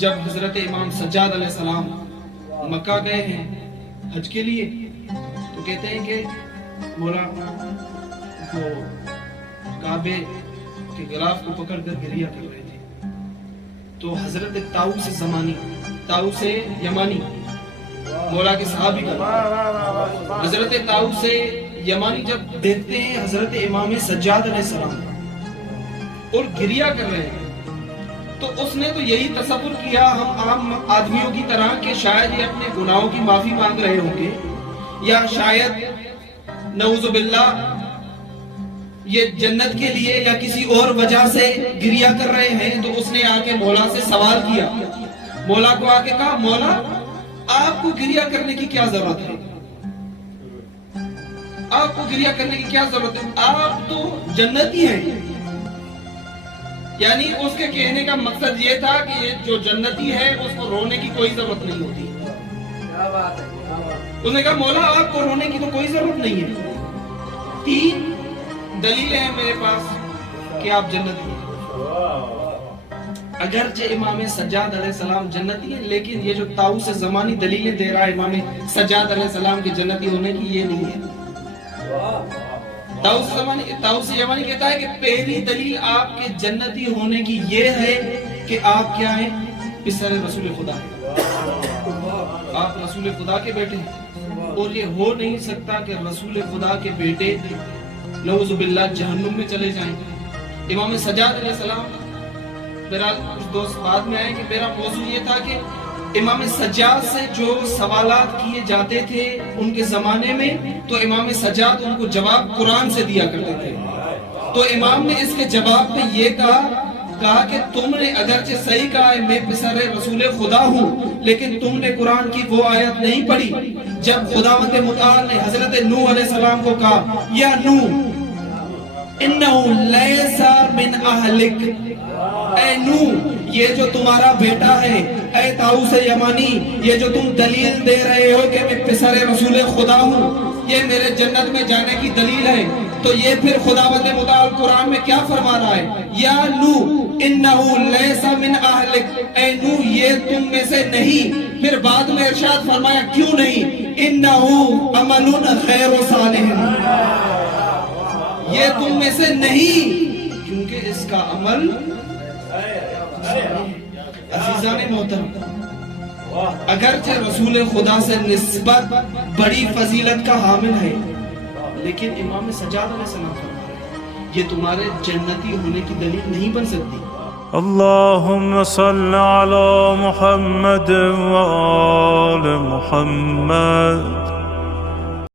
جب حضرت امام سجاد علیہ السلام مکہ گئے ہیں حج کے لیے تو کہتے ہیں کہ مولا وہ کعبے کے غلاف کو پکڑ کر گریہ کر رہے تھے، تو حضرت طاؤس یمانی مولا کے صحابی کا حضرت طاؤس یمانی جب دیکھتے ہیں حضرت امام سجاد علیہ السلام اور گریہ کر رہے ہیں تو اس نے تو یہی تصور کیا ہم عام آدمیوں کی طرح کہ شاید یہ اپنے گناہوں کی معافی مانگ رہے ہوں گے، یا شاید نعوذ باللہ یہ جنت کے لیے یا کسی اور وجہ سے گریہ کر رہے ہیں۔ تو اس نے آ کے مولا سے سوال کیا، مولا کو آ کے کہا مولا آپ کو گریہ کرنے کی کیا ضرورت ہے، آپ کو گریہ کرنے کی کیا ضرورت ہے، آپ تو جنتی ہیں۔ یعنی اس کے کہنے کا مقصد یہ تھا کہ یہ جو جنتی ہے اس کو رونے کی کوئی ضرورت نہیں ہوتی۔ اس نے کہا مولا آپ کو رونے کی تو کوئی ضرورت نہیں ہے، 3 دلیلیں ہیں میرے پاس کہ آپ جنتی ہیں۔ اگرچہ امام سجاد علیہ السلام جنتی ہیں لیکن یہ جو طاؤس زمانی دلیلیں دے رہا ہے امام سجاد علیہ السلام کے جنتی ہونے کی یہ نہیں ہے۔ طاؤس یمانی کہتا ہے کہ پہلی دلیل آپ کے جنتی ہونے کی یہ ہے کہ آپ کیا ہیں، پسر رسول خدا ہیں، آپ رسول خدا کے بیٹے ہیں، اور یہ ہو نہیں سکتا کہ رسول خدا کے بیٹے نعوذ باللہ جہنم میں چلے جائیں۔ امام سجاد علیہ السلام بہرحال کچھ دوست بعد میں آئے کہ میرا موضوع یہ تھا کہ امام سجاد سے جو سوالات کیے جاتے تھے ان کے زمانے میں تو امام سجاد ان کو جواب قرآن سے دیا کرتے تھے، تو امام نے اس کے جواب میں یہ کہا کہ تم نے اگرچہ صحیح کہا ہے میں پسر رسول خدا ہوں لیکن تم نے قرآن کی وہ آیت نہیں پڑھی جب خداوند متعال نے حضرت نوح علیہ السلام کو کہا یا نوح انہو لیسا من اہلک، اے نوح یہ جو تمہارا بیٹا ہے، اے طاؤس یمانی یہ جو تم دلیل دے رہے ہو کہ میں پسر رسول خدا ہوں یہ میرے جنت میں جانے کی دلیل ہے، تو یہ پھر خداوند متعال قرآن میں کیا فرما رہا ہے، یا نوح انہو لیسا من اہلک، اے نوح یہ تم میں سے نہیں، پھر بعد میں ارشاد فرمایا کیوں نہیں، انہو عمل خیر و صالح، یہ تم میں سے نہیں کیونکہ اس کا عمل عزیزان محترم اگرچہ رسول خدا سے نسبت بڑی فضیلت کا حامل ہے لیکن امام سجاد علیہ السلام فرما رہے ہیں یہ تمہارے جنتی ہونے کی دلیل نہیں بن سکتی۔ اللهم صل على محمد وآل محمد